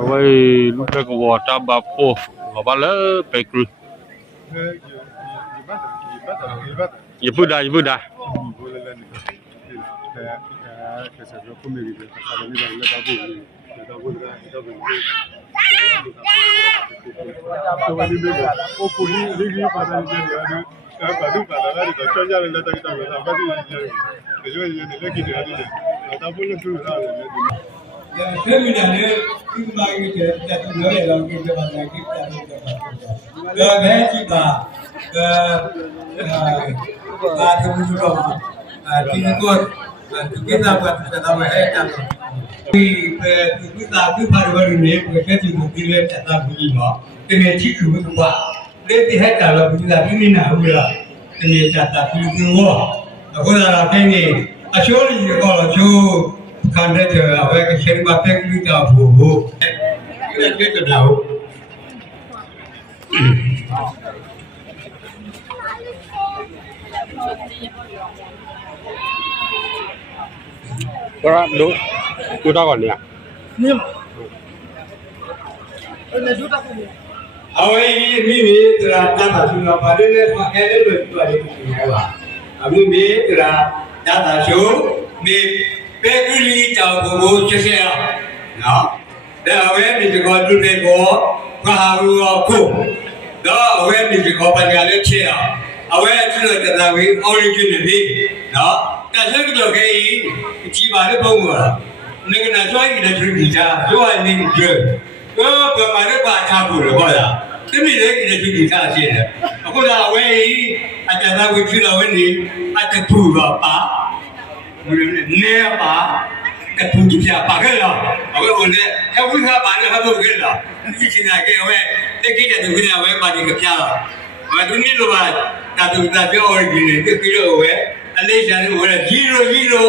Awai lupa ke water bapo. Ngabala pekru. Ibu dah. Terminale kembali ke jatuh dari lalu kita lagi ke Belgia ke Musuh Tinukut kita buat kata mereka kita tu baru-baru ni kita juga tidak kata begini kena cikgu tua lebih hebat lah begini tapi ni nak ulah kena kata begini aku dah kini asal kalau jo Kanda je, awak kecil bapak kita bubu, kita kita tahu. Kau tu dah kau ni ah? Ni. Ada juta pun. Awak ini terasa tak sudah pada ni pakai ni betul ada ni awak. Abi ni terasa show ni. Pekuli tahu bubu cesaya, no. Dah awak ni juga tu bego, kaharu aku. Dah awak ni juga panjang cia. Awak tu nak katakan original ni, no. Dah sebab tu kei, ciba ni bungula. Nak nak jual kita cerita, jual ni jual. Kau bermana baca buku lah. Tapi lagi kita cerita saja. Aku dah awak ada tahu cerita ni, ada tu apa. Ni apa? Ketujuh siapa kerja? Awak boleh, kamu nak mana kamu kerja? Ini cina ke awak? Lagi jadi kerja awak bagi kerja. Awak tu ni luar, katu katu orang gini, tu kerja awak. Anda jadi orang zero,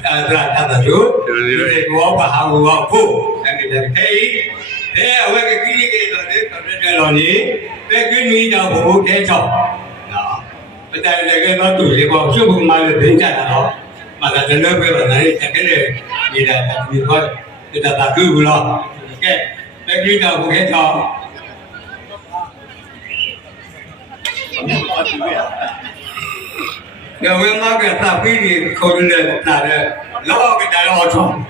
kata tu, jadi gua bahawa aku, yang jadi hey, awak kini kita kerja ni, kini dah buku kecoh. Betul lagi kalau tu, kalau cuba malu bencana lo, maka jenuh berani cakap ni dah tak boleh kita tak guna lo. Okay, lagi dah bukan tak. Kalau memang kita tapi ni kau ni tak ada, lo kita lo macam.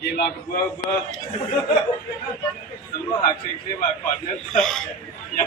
กินลากเบื่อสมมติหักสิ่งที่มาก่อนนั้นอย่า